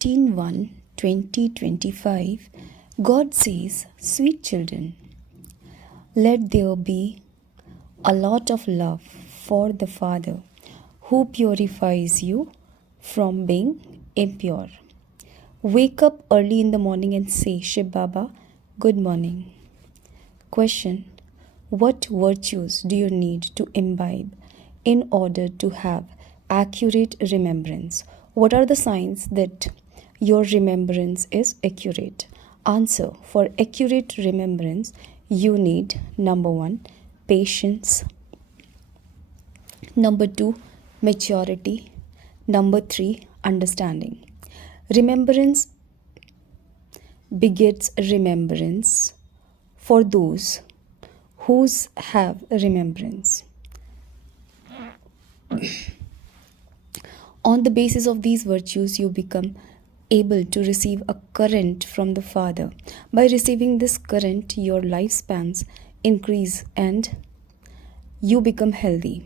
18:1-2025, God says, "Sweet children, let there be a lot of love for the Father who purifies you from being impure. Wake up early in the morning and say, Shiv Baba, good morning." Question: what virtues do you need to imbibe in order to have accurate remembrance? What are the signs that your remembrance is accurate? Answer: for accurate remembrance, you need number 1, patience, number 2, maturity, number 3, understanding. Remembrance begets remembrance for those who have remembrance. On the basis of these virtues, you become able to receive a current from the Father. By receiving this current, your lifespans increase and you become healthy.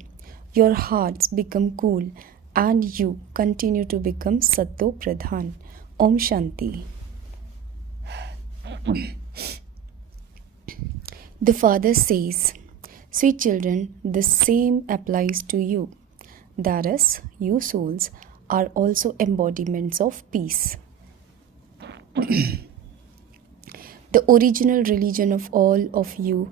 Your hearts become cool and you continue to become Satto Pradhan. Om Shanti. The Father says, "Sweet children, the same applies to you. That is, you souls are also embodiments of peace. The original religion of all of you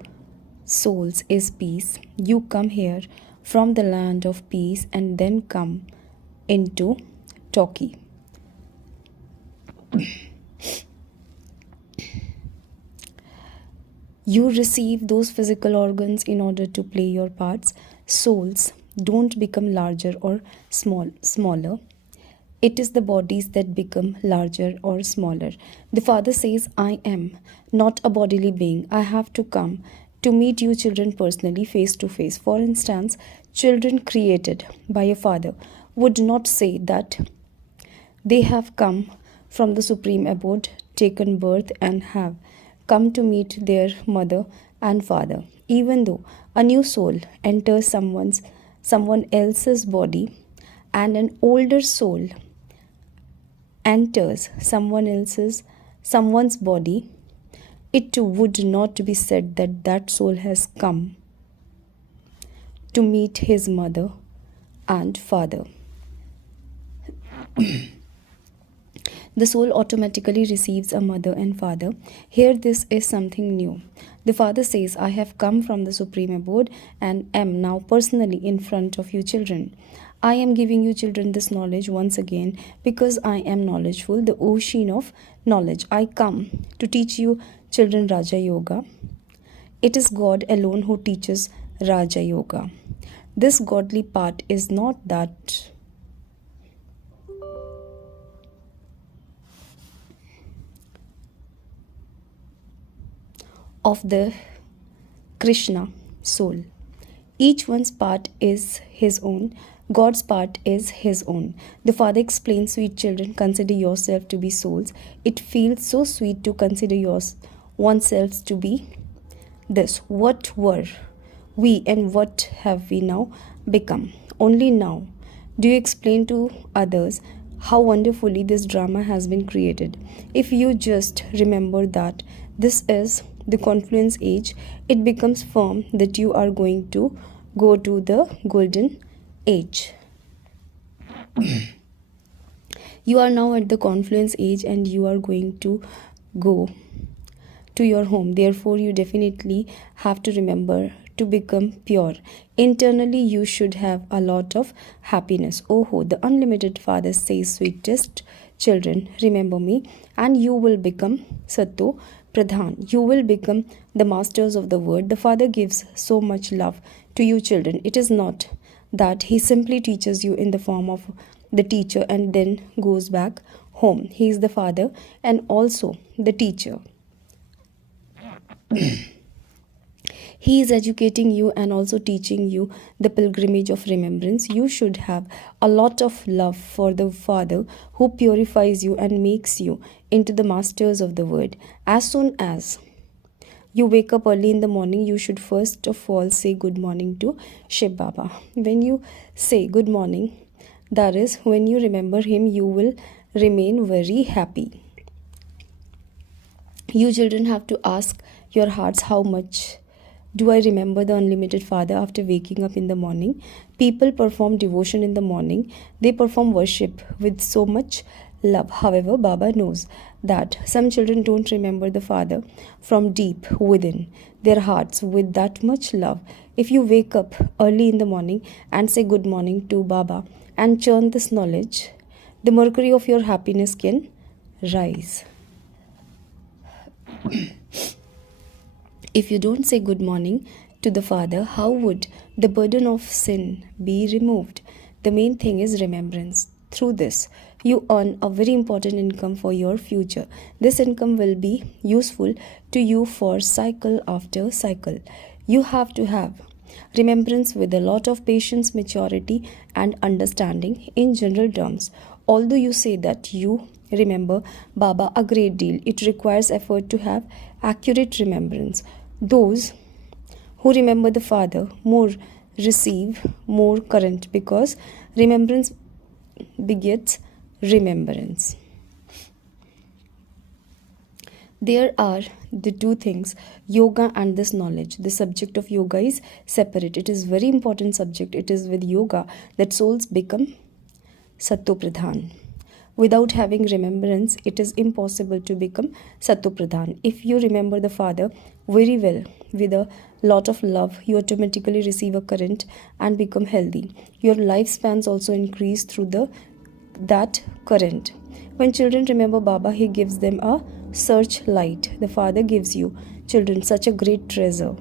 souls is peace. You come here from the land of peace and then come into Turkey. You receive those physical organs in order to play your parts. Souls don't become larger or smaller. It is the bodies that become larger or smaller. The Father says, I am not a bodily being. I have to come to meet you children personally, face to face. For instance, children created by a father would not say that they have come from the supreme abode, taken birth, and have come to meet their mother and father. Even though a new soul enters someone else's body and an older soul enters someone's body, it would not be said that that soul has come to meet his mother and father. The soul automatically receives a mother and father. Here this is something new. The Father says, I have come from the supreme abode and am now personally in front of you children. I am giving you children this knowledge once again because I am knowledgeful, the ocean of knowledge. I come to teach you children Raja Yoga. It is God alone who teaches Raja Yoga. This godly part is not that of the Krishna soul. Each one's part is his own. God's part is his own. The Father explains, sweet children, consider yourself to be souls. It feels so sweet to consider oneself to be this. What were we and what have we now become? Only now do you explain to others how wonderfully this drama has been created. If you just remember that this is the confluence age, it becomes firm that you are going to go to the golden age. You are now at the confluence age and you are going to go to your home. Therefore, you definitely have to remember to become pure. Internally, you should have a lot of happiness. Oh, the unlimited Father says, sweetest children, remember me and you will become Satto Pradhan. You will become the masters of the word. The Father gives so much love to you children. It is not that he simply teaches you in the form of the teacher and then goes back home. He is the Father and also the teacher. He is educating you and also teaching you the pilgrimage of remembrance. You should have a lot of love for the Father who purifies you and makes you into the masters of the word. As soon as you wake up early in the morning, you should first of all say good morning to Shiv Baba. When you say good morning, that is when you remember him, you will remain very happy. You children have to ask your hearts, how much do I remember the unlimited Father after waking up in the morning? People perform devotion in the morning. They perform worship with so much love. However, Baba knows that some children don't remember the Father from deep within their hearts with that much love. If you wake up early in the morning and say good morning to Baba and churn this knowledge, the mercury of your happiness can rise. If you don't say good morning to the Father, how would the burden of sin be removed? The main thing is remembrance. Through this, you earn a very important income for your future. This income will be useful to you for cycle after cycle. You have to have remembrance with a lot of patience, maturity, and understanding in general terms. Although you say that you remember Baba a great deal, it requires effort to have accurate remembrance. Those who remember the Father more receive more current, because remembrance begets remembrance. There are the two things, yoga and this knowledge. The subject of yoga is separate. It is very important subject. It is with yoga that souls become Sattva-pradhan. Without having remembrance, it is impossible to become Sattva-pradhan. If you remember the Father very well with a lot of love, you automatically receive a current and become healthy. Your lifespans also increase through that current. When children remember Baba, he gives them a searchlight. The Father gives you, children, such a great treasure.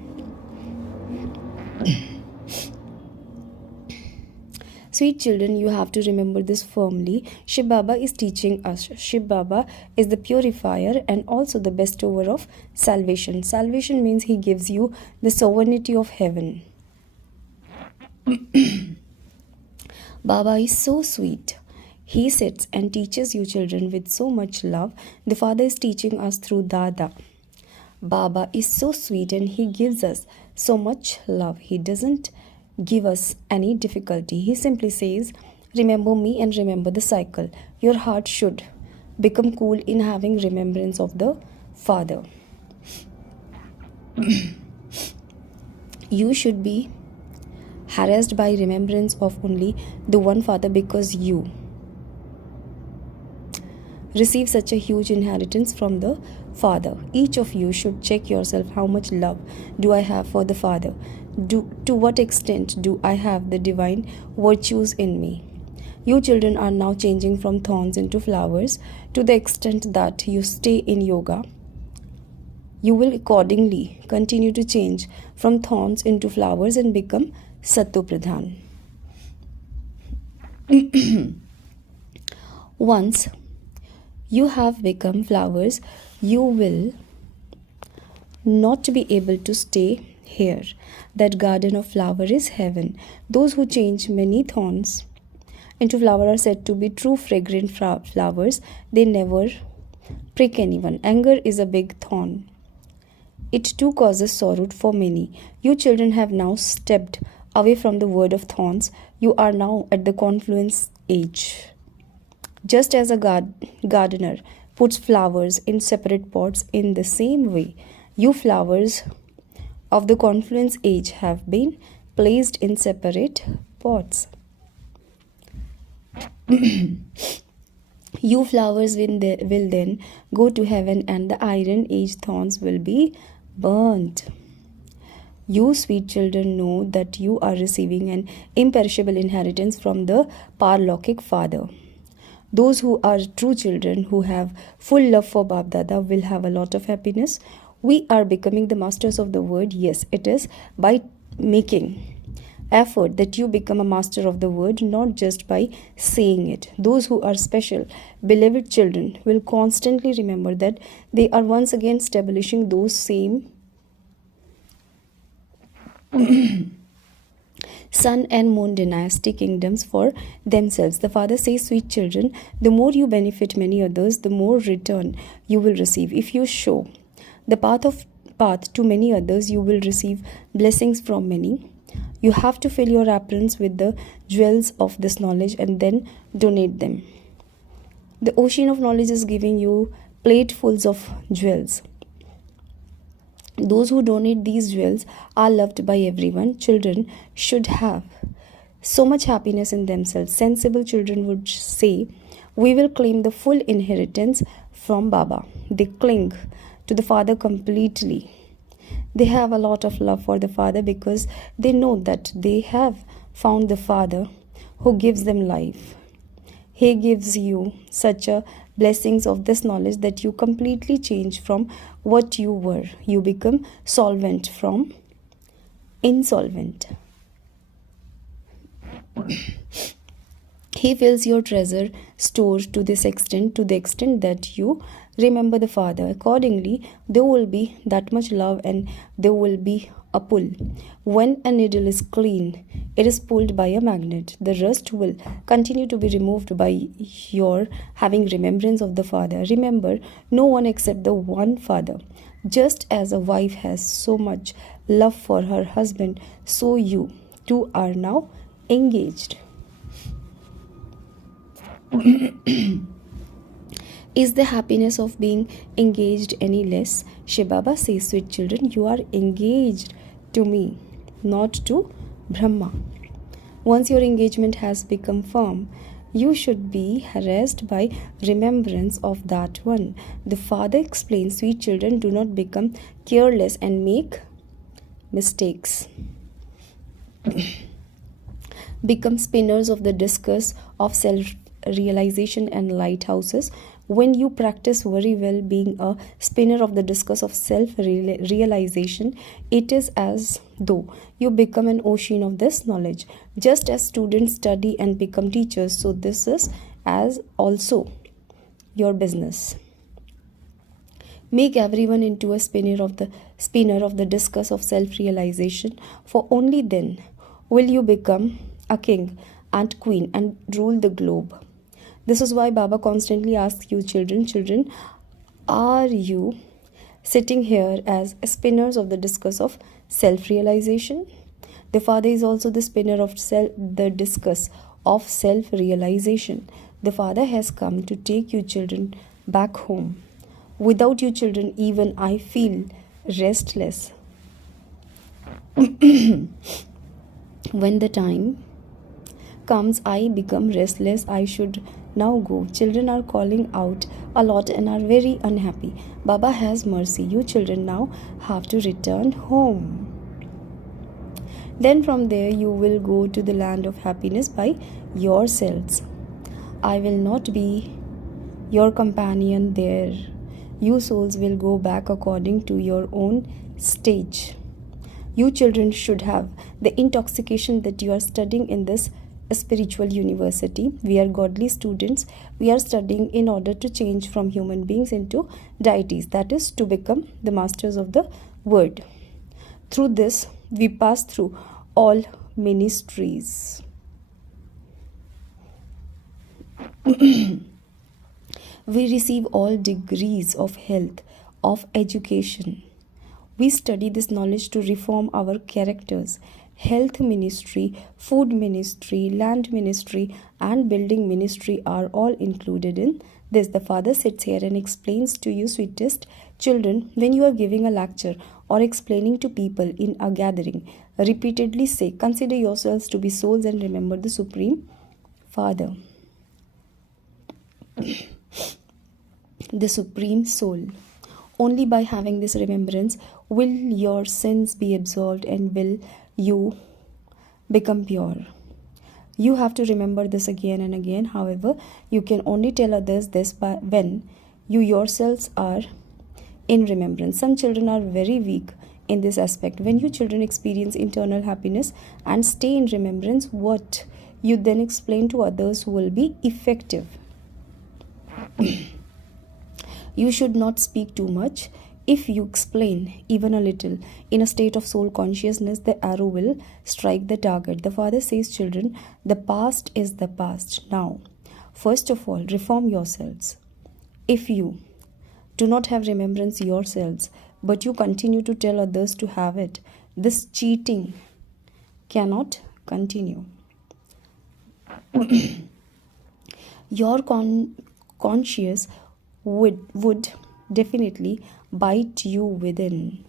Sweet children, you have to remember this firmly. Shiv Baba is teaching us. Shiv Baba is the purifier and also the bestower of salvation. Salvation means he gives you the sovereignty of heaven. Baba is so sweet. He sits and teaches you children with so much love. The Father is teaching us through Dada. Baba is so sweet and he gives us so much love. He doesn't give us any difficulty. He simply says, remember me and remember the cycle. Your heart should become cool in having remembrance of the Father. You should be harassed by remembrance of only the one Father, because you receive such a huge inheritance from the Father. Each of you should check yourself, how much love do I have for the Father? To what extent do I have the divine virtues in me? You children are now changing from thorns into flowers. To the extent that you stay in yoga, you will accordingly continue to change from thorns into flowers and become Sattva-pradhan. Once you have become flowers, you will not be able to stay here. That garden of flower is heaven. Those who change many thorns into flower are said to be true fragrant flowers. They never prick anyone. Anger is a big thorn. It too causes sorrow for many. You children have now stepped away from the word of thorns. You are now at the confluence age. Just as a gardener puts flowers in separate pots, in the same way, you flowers of the confluence age have been placed in separate pots. You flowers will then go to heaven, and the iron age thorns will be burnt. You sweet children know that you are receiving an imperishable inheritance from the Parlokik Father. Those who are true children, who have full love for Bab Dada, will have a lot of happiness. We are becoming the masters of the word. Yes, it is by making effort that you become a master of the word, not just by saying it. Those who are special, beloved children will constantly remember that they are once again establishing those same sun and moon dynasty kingdoms for themselves. The Father says, sweet children, the more you benefit many others, the more return you will receive. If you show the path to many others, you will receive blessings from many. You have to fill your aprons with the jewels of this knowledge and then donate them. The ocean of knowledge is giving you platefuls of jewels. Those who donate these jewels are loved by everyone. Children should have so much happiness in themselves. Sensible children would say, "We will claim the full inheritance from Baba." They cling to the Father completely. They have a lot of love for the Father because they know that they have found the Father who gives them life. He gives you such a blessings of this knowledge that you completely change from what you were. You become solvent from insolvent. He fills your treasure store to the extent that you remember the Father. Accordingly, there will be that much love and there will be a pull. When a needle is clean, it is pulled by a magnet. The rust will continue to be removed by your having remembrance of the Father. Remember, no one except the one Father. Just as a wife has so much love for her husband, so you two are now engaged. Is the happiness of being engaged any less? Shiv Baba says, "Sweet children, you are engaged to me, not to Brahma." Once your engagement has become firm, you should be harassed by remembrance of that one. The Father explains, "Sweet children, do not become careless and make mistakes. Become spinners of the discus of self-realization and lighthouses." When you practice very well being a spinner of the discus of self-realization, it is as though you become an ocean of this knowledge. Just as students study and become teachers, so this is as also your business. Make everyone into a spinner of the discus of self-realization, for only then will you become a king and queen and rule the globe. This is why Baba constantly asks you, children, are you sitting here as spinners of the discus of self-realization? The Father is also the spinner of the discus of self-realization. The Father has come to take you children back home. Without you children, even I feel restless. When the time comes, I become restless. I should now go. Children are calling out a lot and are very unhappy. Baba has mercy. You children now have to return home. Then from there you will go to the land of happiness by yourselves. I will not be your companion there. You souls will go back according to your own stage. You children should have the intoxication that you are studying in this spiritual university. We are godly students. We are studying in order to change from human beings into deities, that is, to become the masters of the word. Through this, we pass through all ministries. We receive all degrees of health, of education. We study this knowledge to reform our characters. Health ministry, food ministry, land ministry, and building ministry are all included in this. The Father sits here and explains to you, sweetest children, when you are giving a lecture or explaining to people in a gathering, repeatedly say, "Consider yourselves to be souls and remember the Supreme Father." The Supreme Soul. Only by having this remembrance will your sins be absolved and will you become pure. You have to remember this again and again. However, you can only tell others this when you yourselves are in remembrance. Some children are very weak in this aspect. When you children experience internal happiness and stay in remembrance, what you then explain to others will be effective. You should not speak too much. If you explain even a little in a state of soul consciousness, the arrow will strike the target. The Father says, children, the past is the past. Now, first of all, reform yourselves. If you do not have remembrance yourselves, but you continue to tell others to have it, this cheating cannot continue. Your conscious would definitely bite you within.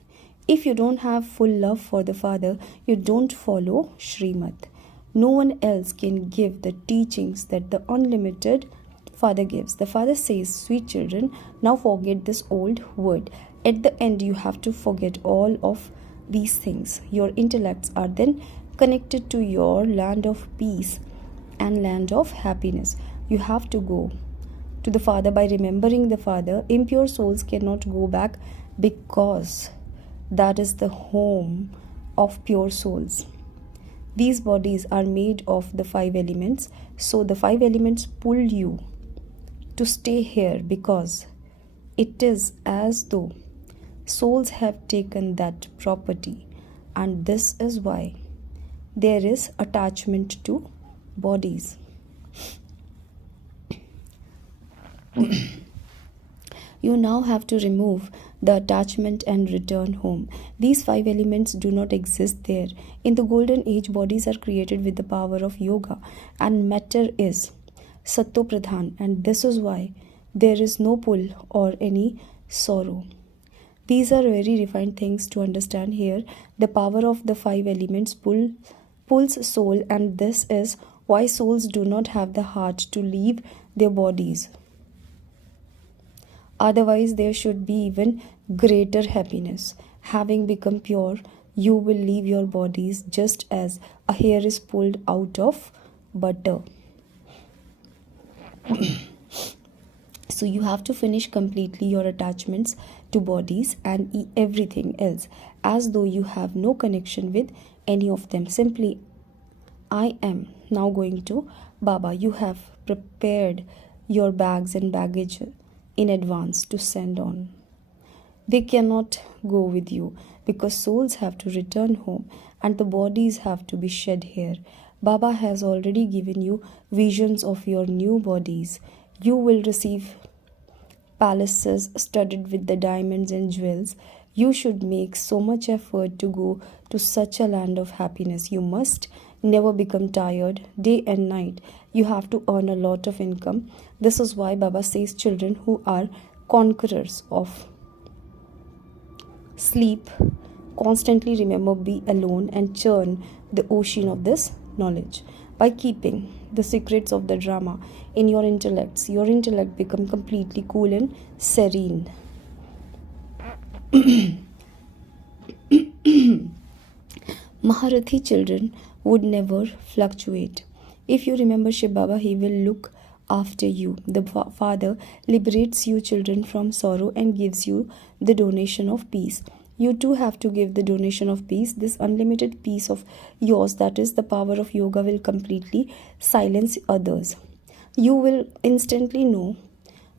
If you don't have full love for the Father, you don't follow Srimad. No one else can give the teachings that the unlimited Father gives. The Father says, sweet children, now forget this old word. At the end, you have to forget all of these things. Your intellects are then connected to your land of peace and land of happiness. You have to go to the Father by remembering the Father. Impure souls cannot go back because that is the home of pure souls. These bodies are made of the 5 elements, so the 5 elements pull you to stay here because it is as though souls have taken that property, and this is why there is attachment to bodies. You now have to remove the attachment and return home. These 5 elements do not exist there. In the golden age, bodies are created with the power of yoga, and matter is Satto Pradhan, and this is why there is no pull or any sorrow. These are very refined things to understand here. The power of the 5 elements pulls soul, and this is why souls do not have the heart to leave their bodies. Otherwise, there should be even greater happiness. Having become pure, you will leave your bodies just as a hair is pulled out of butter. So you have to finish completely your attachments to bodies and everything else, as though you have no connection with any of them. Simply, I am now going to Baba. You have prepared your bags and baggage in advance to send on. They cannot go with you because souls have to return home and the bodies have to be shed here. Baba has already given you visions of your new bodies. You will receive palaces studded with the diamonds and jewels. You should make so much effort to go to such a land of happiness. You must never become tired day and night. You have to earn a lot of income. This is why Baba says children who are conquerors of sleep constantly remember, be alone and churn the ocean of this knowledge. By keeping the secrets of the drama in your intellect become completely cool and serene. Maharathi children would never fluctuate. If you remember Shiv Baba, he will look after you. The Father liberates you children from sorrow and gives you the donation of peace. You too have to give the donation of peace. This unlimited peace of yours, that is the power of yoga, will completely silence others. You will instantly know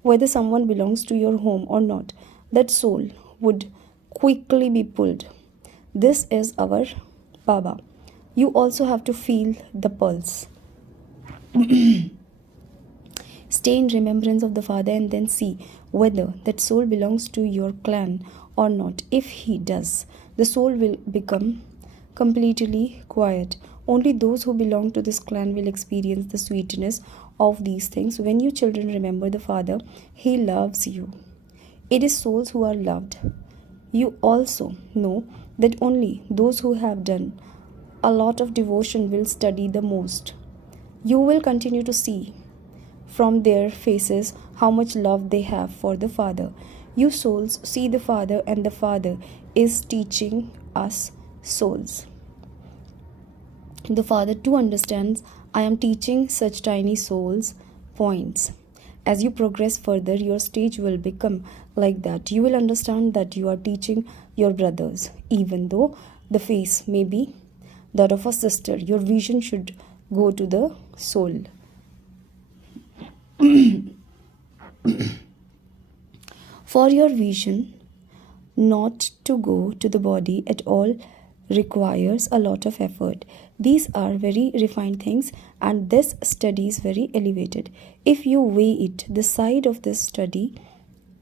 whether someone belongs to your home or not. That soul would quickly be pulled. This is our Baba. You also have to feel the pulse. Stay in remembrance of the Father and then see whether that soul belongs to your clan or not. If he does, the soul will become completely quiet. Only those who belong to this clan will experience the sweetness of these things. When you children remember the Father, he loves you. It is souls who are loved. You also know that only those who have done a lot of devotion will study the most. You will continue to see from their faces how much love they have for the Father. You souls see the Father, and the Father is teaching us souls. The Father too understands, I am teaching such tiny souls points. As you progress further, your stage will become like that. You will understand that you are teaching your brothers. Even though the face may be that of a sister, your vision should go to the soul. For your vision not to go to the body at all requires a lot of effort. These are very refined things, and this study is very elevated. If you weigh it, the side of this study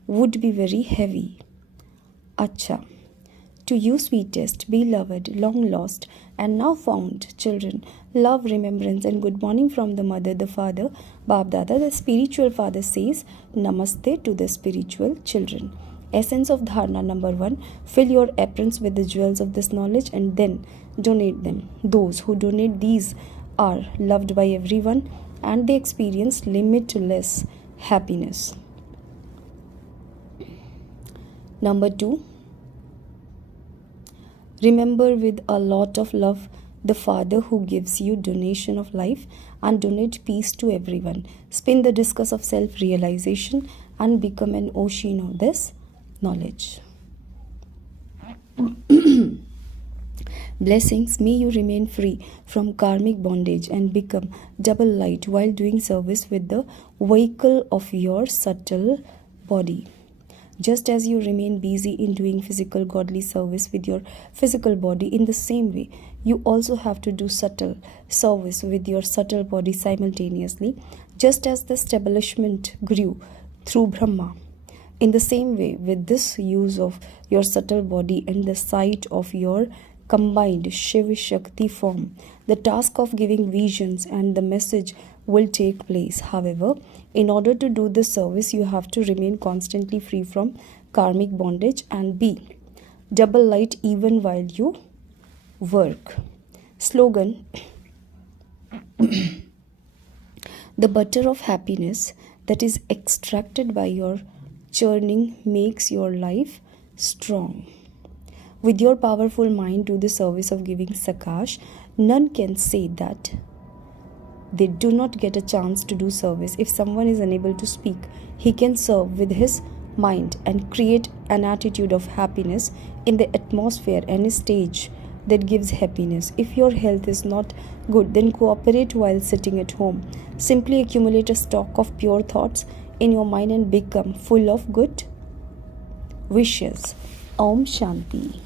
would be very heavy. Acha. To you, sweetest, beloved, long lost, and now found children, love, remembrance, and good morning from the mother, the father, Bab Dada, the spiritual father says, Namaste to the spiritual children. Essence of Dharana number 1, fill your aprons with the jewels of this knowledge and then donate them. Those who donate these are loved by everyone and they experience limitless happiness. Number 2, remember with a lot of love the Father who gives you donation of life and donate peace to everyone. Spin the discus of self-realization and become an ocean of this knowledge. Blessings, may you remain free from karmic bondage and become double light while doing service with the vehicle of your subtle body. Just as you remain busy in doing physical godly service with your physical body, in the same way, you also have to do subtle service with your subtle body simultaneously, just as the establishment grew through Brahma. In the same way, with this use of your subtle body and the sight of your combined Shiva Shakti form, the task of giving visions and the message will take place. However, in order to do this service, you have to remain constantly free from karmic bondage and be double light even while you work. Slogan: the butter of happiness that is extracted by your churning makes your life strong. With your powerful mind, do the service of giving sakash. None can say that they do not get a chance to do service. If someone is unable to speak, he can serve with his mind and create an attitude of happiness in the atmosphere and a stage that gives happiness. If your health is not good, then cooperate while sitting at home. Simply accumulate a stock of pure thoughts in your mind and become full of good wishes. Om Shanti.